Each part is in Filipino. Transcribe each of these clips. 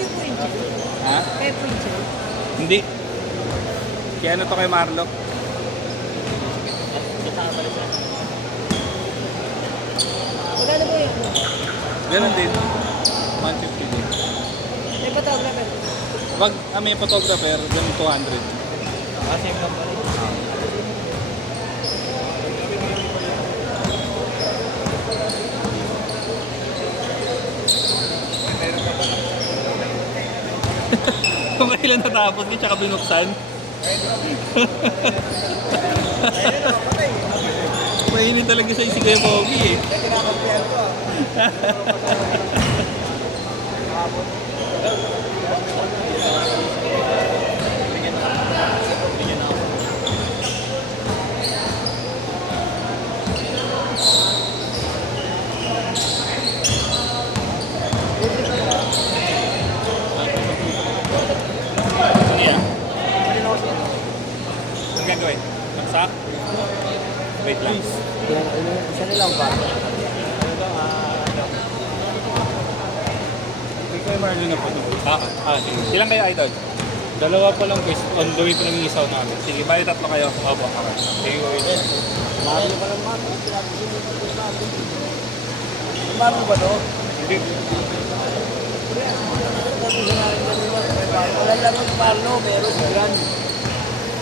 Kayo po yun siya. Ha? Kayo po yun siya. Hindi. Kaya ano to kay Marlo? Magkano po yun? Ganun din. 150 din. May photographer. Wag, may photographer, ganun 200. Same lang pa rin. Kailan natapos niya tsaka binuksan? Mainit talaga sa si Kuya Bobby eh. Ang gagawin? Magsak? Wait lang. Isa nilang ba? Hindi ko yung Marlo na po. Sige. Ilan kayo idol? Dalawa pa lang guys. On the way pa lang yung isaw namin. Sige, bali tatlo kayo. Opo, okay. Sige, wait. Marami pa lang mga. Marami ba to? Hindi. Wala lang ang Marlo, pero si Gran.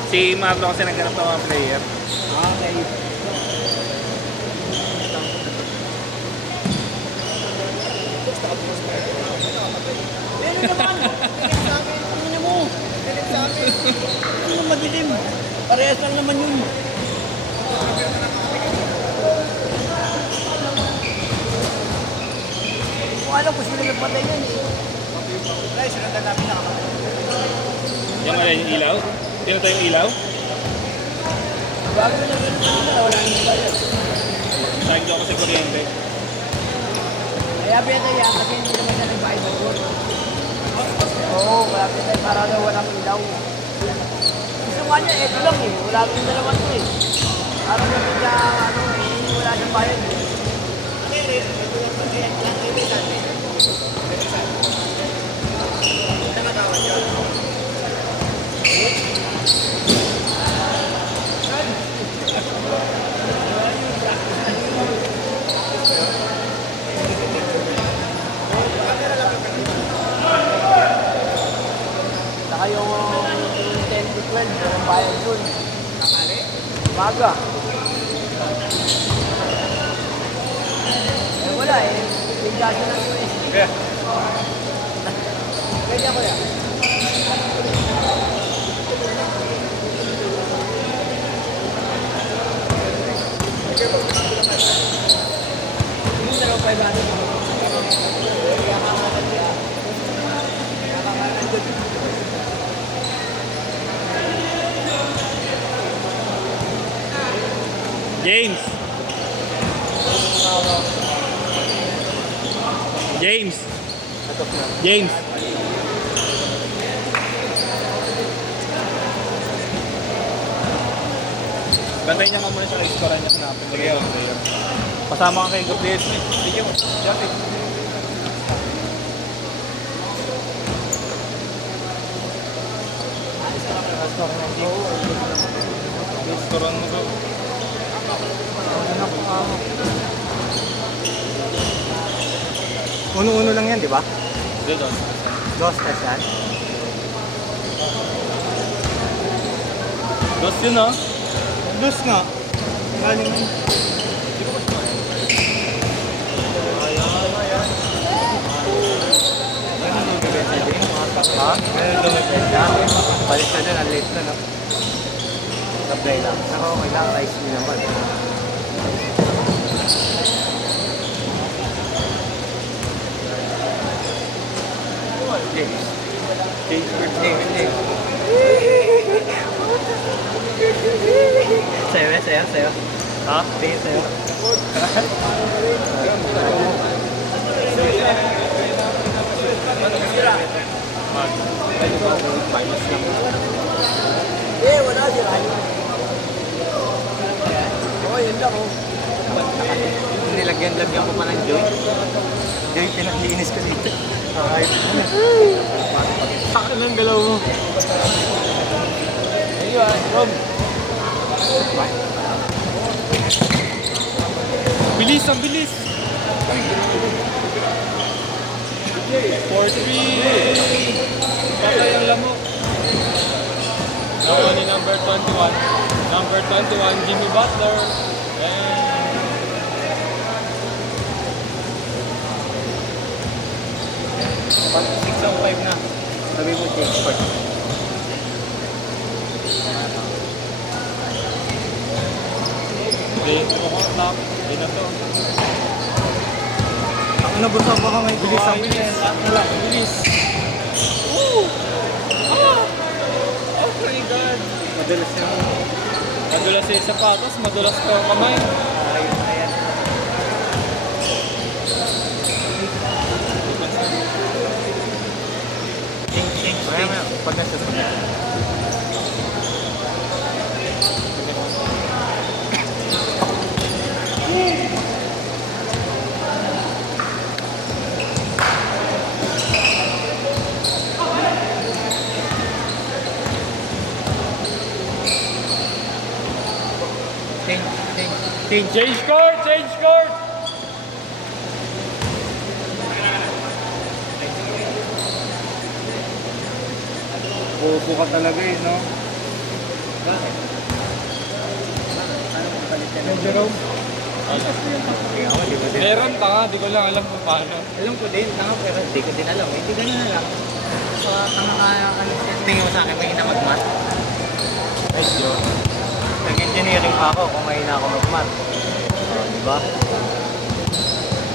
Si Marlo kasi naghanap ng mga player. Okay. Meron naman. Tingin sa akin. Tingin mo. Tingin sa akin. Ano madilim? Parehas lang naman yun. Kung alam ko sila nagpatay yan eh. Guys, sinundan namin nakakapatay. Yung ano yung ilaw? Sino tayo yung ilaw? Bago na rin na wala nang bayad. Sayang ko kasi kuryente. Kaya pinatay yan kasi hindi naman siya nagbayad ng gold. Oo, kaya pinatay para daw walang ilaw. Gusto nga niya, eto lang eh. Wala rin na naman to eh. Para naman siya, ano eh, wala siyang bayad eh. Ano yun? Ito lang kasi yan lang kayo may sabi. Ito na tawag yun. Saka yung 10 to 12, walang bayad dun. Umaga. Eh wala eh. Bigla siya ng US. Yeah. Pwede ako yan. Yung dalawa pa iba. James! James! James! Bantayin niya ka muna sa restaurant niya na. Sige, okay. Pasama ka kay Gabriel. Sige mo. Dati. Restaurant mo ka. Uno-uno lang yan, di ba? Dito. Dos pesan. Dos yun oh. Dos nga. Galing yun. Ha? Meron dumipenda. Balik na dyan, ang late na, no? Sablay lang. Saka okay lang, rice din naman. James birthday, birthday. Sayo. Ha? Tingin sayo. Minus lang. Eh, wala sila. Oo, yun lang oh. Nilagyan ko pa ng joy. yung pinaglinis ko dito. Kahit ano. Saan ang galaw mo? Ayun, Rob. Bilis, ang bilis! 4-3! Patay ang lamok. Nakuha ni number 21. Number 21, Jimmy Butler. And 6-5 na. Sabi mo, change part. Hindi, mukhang top. Hindi na to. Ang nabusa ba ka may Bilis, ang bilis. Wala, bilis. Woo! Ah! Oh my God! Madalas yung Madulas yung sapatos, madulas ka ang kamay. ayun na yan. Change. Maya. Pag nasa change. Change court! Change court! Bobo ka talaga eh, no? Jerome? Meron, tanga. Di ko lang alam kung paano. Alam ko din, tanga, pero hindi ko din alam. Hindi ganyan na lang. So, tanga kaya ka tingin mo sa akin, may mag-mat. Medyo. Nag-engineering pa ako kung may ako mag-mat. Oh, di ba?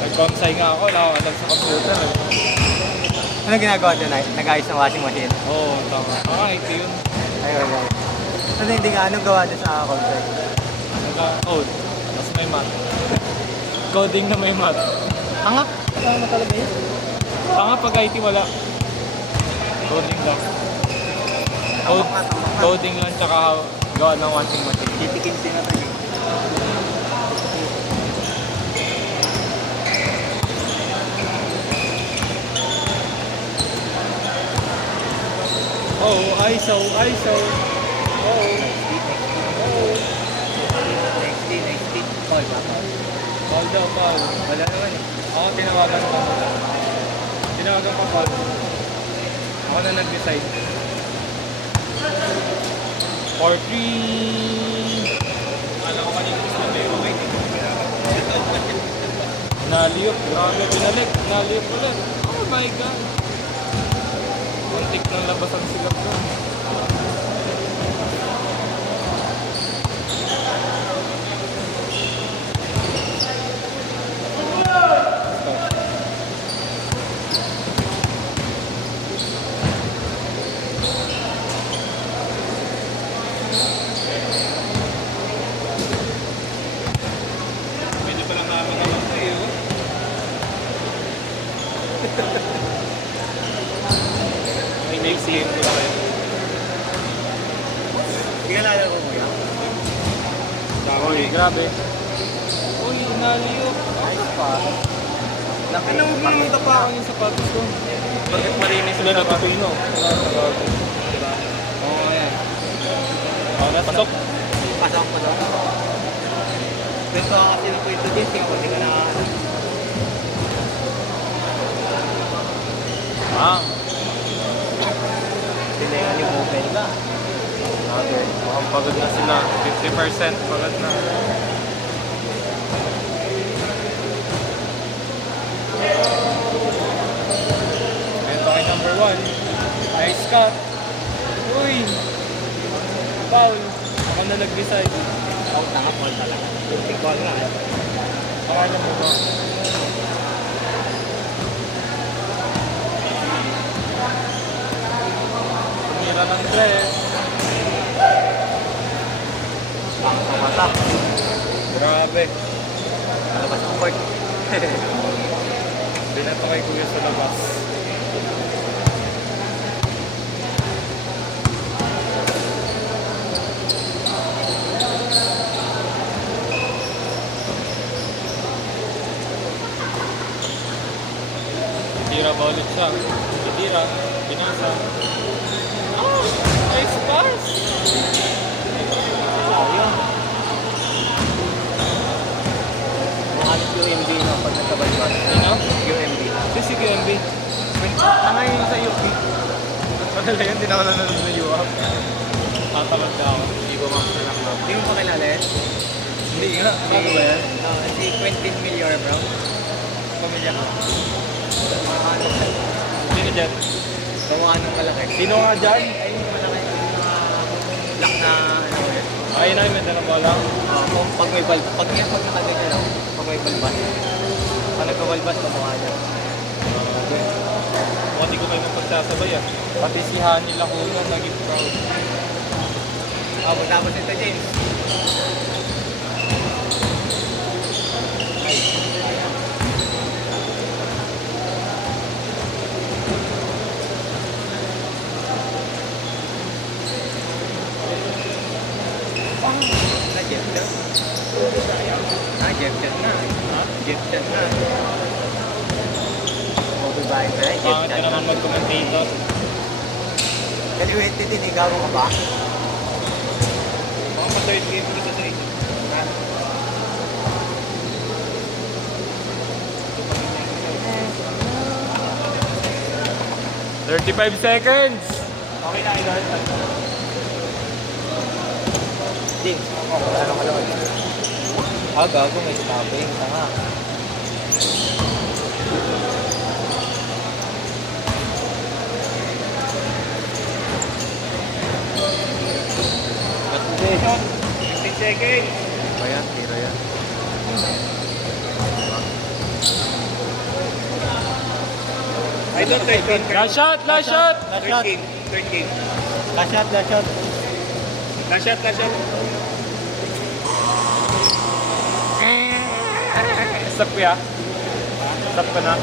Nag-consay nga ako. Wala akong alam sa computer. Ano ginagawa dyan? Nag-ayos ng washing machine? Oo, tama. IT yun. Ayun. Ano hindi nga, ano gawa dyan sa console? Naka-code. Tapos may math. Coding na may math. Tanga? Tama talaga yun. Tanga pag IT wala. Coding lang. Coding lang tsaka gawa ng washing machine. Titikin din na tayo. Oh, ISO. Oh. Next week. Call ba? Call daw, call. Wala naman eh. Ako tinawagan ko. Tinawagan ko call. Ako na nag-decide. 4-3. Alam ko kanina gusto na yung okay. Naliyop. Grabe binalik. Naliyop ulit. Oh my God. Muntik ng labas ang sigap ko. Medyo palang nakakagawa ko eh. May nail-seal ko lang. Hindi ka lalaro mo yan. Uy, grabe. Uy, naliyop. Ayos pa. Ano mo naman tapakan yung sapatos ko? Bakit malinis sila natutuyo? Oo, ayan. Oo, napasok. Pasok ko daw. Pwento ka kasi ng kwento din. Tingnan ko, hindi ka na... Tinayan yung mobile ka. Okay. Mukhang pagod na sila. 50% pagod na. Ito kay number 1. Nice cut. Uy! Foul. Ako na nag-decide. Ako tanga, call talaga. Yung call na. Akala mo ba? Tumira ng dress. Mata. Grabe. Nalabas ang court. Binato kay Kuya sa labas. Nasira ba ulit siya? Natira, binasa. Oh, nice pass! Ayun. Makalit UMD no, pag nagkabalbas. Ano? UMD. Ito si QMB. Nangayon sa UP. Madala yun, di na ako nanonood ng UAP. Tatamad ka ako. Hindi ko master lang ako. Hindi mo pa kilala yan? Hindi nga, bago ba yan? Si Quentin Melior, bro. Pamilya ko. Sino dyan? Gawa ng malaki. Sino nga dyan? Ay, yung malaki. Black na ano ba yan? Ay, na, may dala bola. Kung pag may balbas, pag nakaganyan lang, pag may balbas. Pag nagkabalbas, kamukha niya. O, di ko kayo mapagsasabay ah. Pati si Hani Lacuna, naging proud. Tapos ito, James. Jeff Chan. Jeff Chan na. Jeff Chan na. Bobby Bahay na, Jeff Bakit ka Chan naman na. mag-commentator? Kaliwete din, gago ka ba? Baka ma-third game ko sa inyo. 35 seconds! Okay na, idol. James, wala nang kalawal. Gago, may stopping. Tanga. Position, 15 seconds. Ayan, tira yan. I don't third game. Last shot! Last shot! Last shot. Third game. Last shot, last shot. Last shot, last shot. Stop ko ya. Stop ko na.